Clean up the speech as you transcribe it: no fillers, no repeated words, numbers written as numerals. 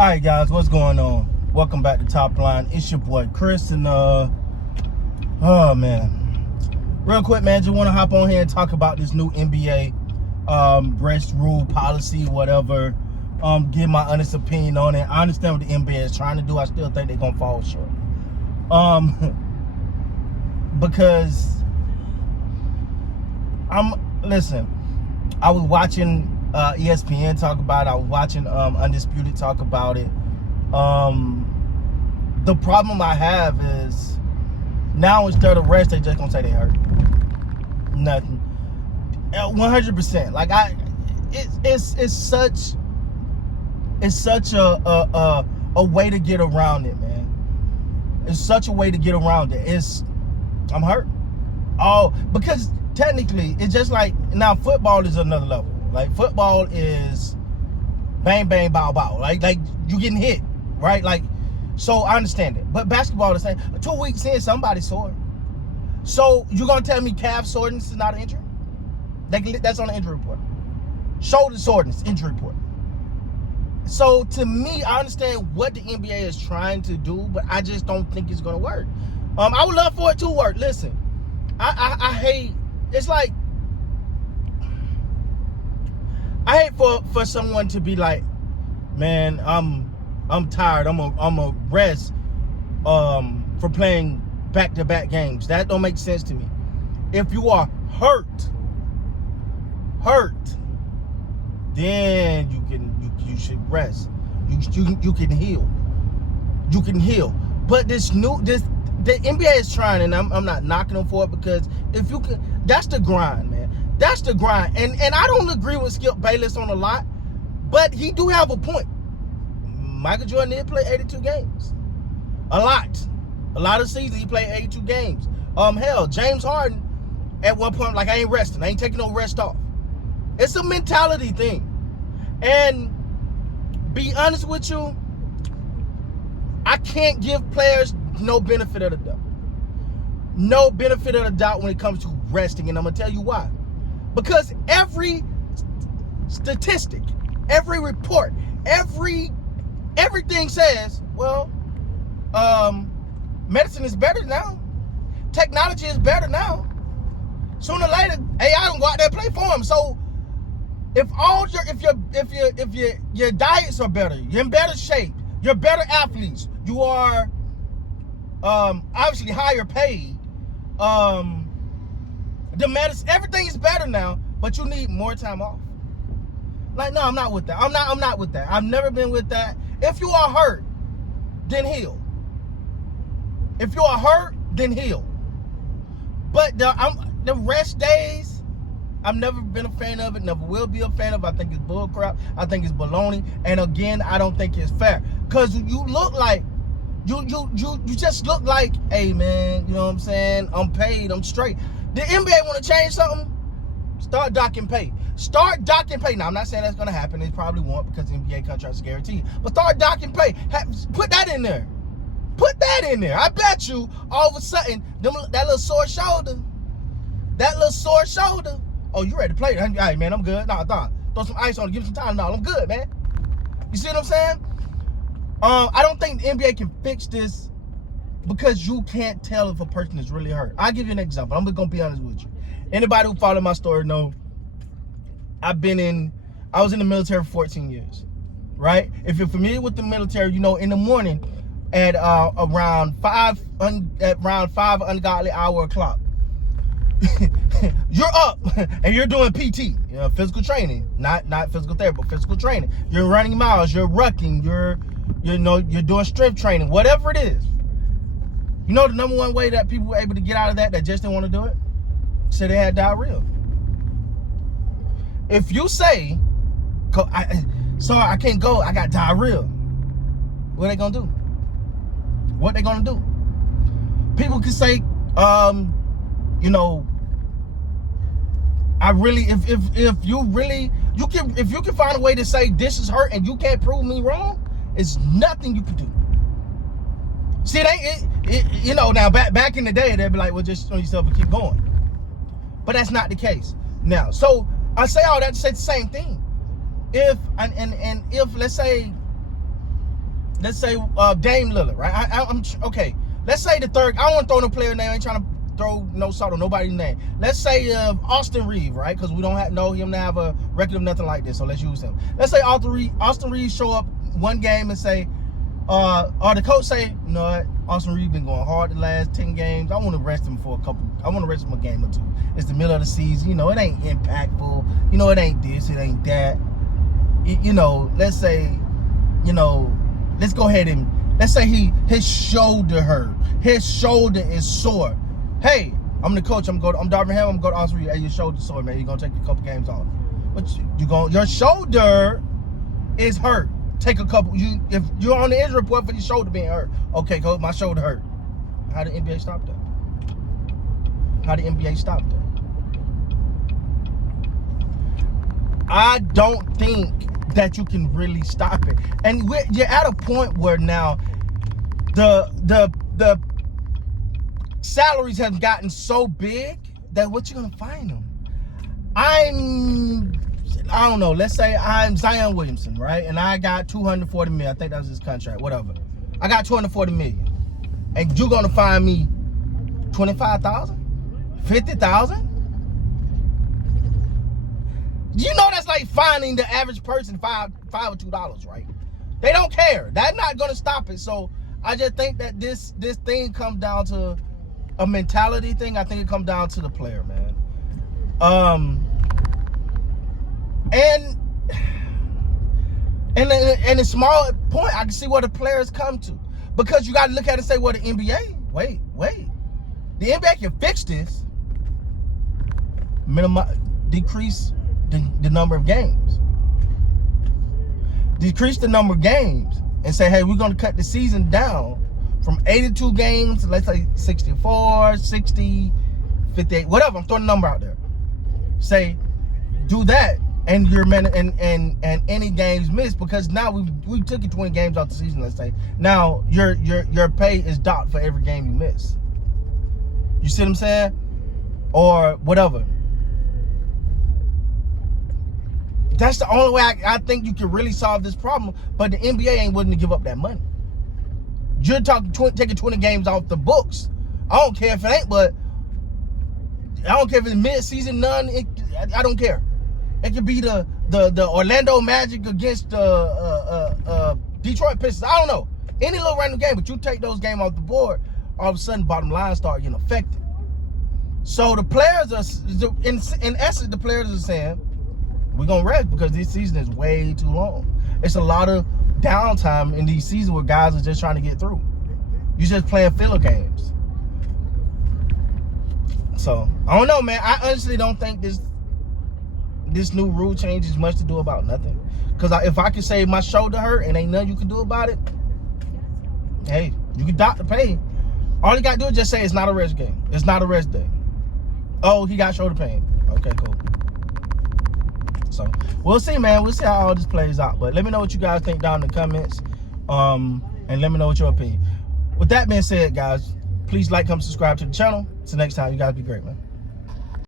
All right, guys, what's going on? Welcome back to Top Line. It's your boy Chris, and oh man, real quick, man, just want to hop on here and talk about this new NBA rest rule policy, whatever. Give my honest opinion on it. I understand what the NBA is trying to do. I still think they're gonna fall short. Because listen, I was watching ESPN talk about it. I was watching Undisputed talk about it. The problem I have is now instead of rest, they just gonna say they hurt. Nothing. 100%. Like it's such a way to get around it, man. It's such a way to get around it. I'm hurt. Oh, because technically it's just like now football is another level. Like football is bang bang bow bow. Like you getting hit, right? Like, so I understand it. But basketball is the same. 2 weeks in, somebody's sore. So you gonna tell me calf soreness is not an injury? That's on the injury report. Shoulder soreness, injury report. So to me, I understand what the NBA is trying to do, but I just don't think it's gonna work. I would love for it to work. Listen, I hate. It's like I hate for someone to be like, man, I'm tired. I'm a rest for playing back-to-back games. That don't make sense to me. If you are hurt, then you should rest. You can heal. You can heal. But the NBA is trying, and I'm not knocking them for it, because if you can, that's the grind, man. That's the grind. And I don't agree with Skip Bayless on a lot, but he do have a point. Michael Jordan did play 82 games. A lot of seasons he played 82 games. Hell, James Harden at one point, like, I ain't resting. I ain't taking no rest off. It's a mentality thing. And be honest with you, I can't give players no benefit of the doubt. No benefit of the doubt when it comes to resting, and I'm gonna tell you why. Because every statistic, every report, everything says, well, medicine is better now. Technology is better now. Sooner or later, AI don't go out there and play for them. So if your diets are better, you're in better shape, you're better athletes, you are obviously higher paid. The medicine, everything is better now, but you need more time off. Like, no, I'm not with that. I'm not with that. I've never been with that. If you are hurt, then heal. If you are hurt, then heal. But the rest days, I've never been a fan of it, never will be a fan of it. I think it's bullcrap. I think it's baloney. And again, I don't think it's fair. Because you look like, you just look like, hey man, you know what I'm saying? I'm paid, I'm straight. The NBA want to change something? Start docking pay. Start docking pay. Now, I'm not saying that's going to happen. It probably won't, because the NBA contracts are guaranteed. But start docking pay. Put that in there. Put that in there. I bet you, all of a sudden, that little sore shoulder. Oh, you ready to play? All right, man, I'm good. Nah, throw some ice on it. Give me some time. No, I'm good, man. You see what I'm saying? I don't think the NBA can fix this, because you can't tell if a person is really hurt. I'll give you an example. I'm just going to be honest with you. Anybody who followed my story know I was in the military for 14 years, right? If you're familiar with the military, you know in the morning at around 5 ungodly hour o'clock, you're up and you're doing PT, physical training, not physical therapy, but physical training. You're running miles, you're rucking, you're doing strength training, whatever it is. You know the number one way that people were able to get out of that just didn't want to do it? Say they had diarrhea. If you say, sorry, I can't go, I got diarrhea, what are they gonna do? What they gonna do? People can say, I really, if you can find a way to say this is hurt and you can't prove me wrong, it's nothing you can do. See, now back in the day, they'd be like, well, just show yourself and keep going. But that's not the case now. So I say all that to say the same thing. If let's say let's say Dame Lillard, right? I'm okay. Let's say the third. I don't want to throw no player name. I ain't trying to throw no salt on nobody's name. Let's say Austin Reeves, right? Because we don't know him to have a record of nothing like this, so let's use him. Let's say Austin Reeves show up one game and say, or the coach say, you know what, Austin Reeves been going hard the last 10 games. I want to rest him for I want to rest him a game or two. It's the middle of the season. You know, it ain't impactful. You know, it ain't this, it ain't that. You know, let's say, you know, let's go ahead and let's say his shoulder hurt. His shoulder is sore. Hey, I'm the coach. I'm Darvin Ham. I'm going to Austin Reeves. Hey, your shoulder sore, man. You're gonna take a couple games off. But your shoulder is hurt. Take a couple. If you're on the injury report for your shoulder being hurt, okay, coach, my shoulder hurt. How did NBA stop that? How did NBA stop that? I don't think that you can really stop it. And you're at a point where now the salaries have gotten so big that what you gonna find them? I don't know. Let's say I'm Zion Williamson, right? And I got $240 million. I think that was his contract. Whatever. I got $240 million, and you're gonna find me $25,000, $50,000. You know that's like finding the average person $5 or $2, right? They don't care. That's not gonna stop it. So I just think that this thing comes down to a mentality thing. I think it comes down to the player, man. And a small point, I can see where the players come to, because you got to look at it and say, well, the NBA, wait, the NBA can fix this, decrease the number of games, and say, hey, we're going to cut the season down from 82 games, let's say 64, 60, 58, whatever. I'm throwing a number out there. Say, do that, and your and any games missed, because now we took you 20 games off the season. Let's say now your pay is docked for every game you miss. You see what I'm saying? Or whatever. That's the only way I think you can really solve this problem. But the NBA ain't willing to give up that money. You're talking taking 20 games off the books. I don't care if it ain't, but I don't care if it's mid-season, none. I don't care. It could be the Orlando Magic against Detroit Pistons. I don't know. Any little random game, but you take those games off the board, all of a sudden bottom line start getting affected. So the players are, in essence, the players are saying, we're going to rest because this season is way too long. It's a lot of downtime in these seasons where guys are just trying to get through. You're just playing filler games. So, I don't know, man. I honestly don't think this new rule change is much to do about nothing. Because if I can say my shoulder hurt and ain't nothing you can do about it, hey, you can dock the pain. All you got to do is just say it's not a rest game. It's not a rest day. Oh, he got shoulder pain. Okay, cool. So, we'll see, man. We'll see how all this plays out. But let me know what you guys think down in the comments. And let me know what your opinion. With that being said, guys, please like, comment, subscribe to the channel. Until next time, you guys be great, man.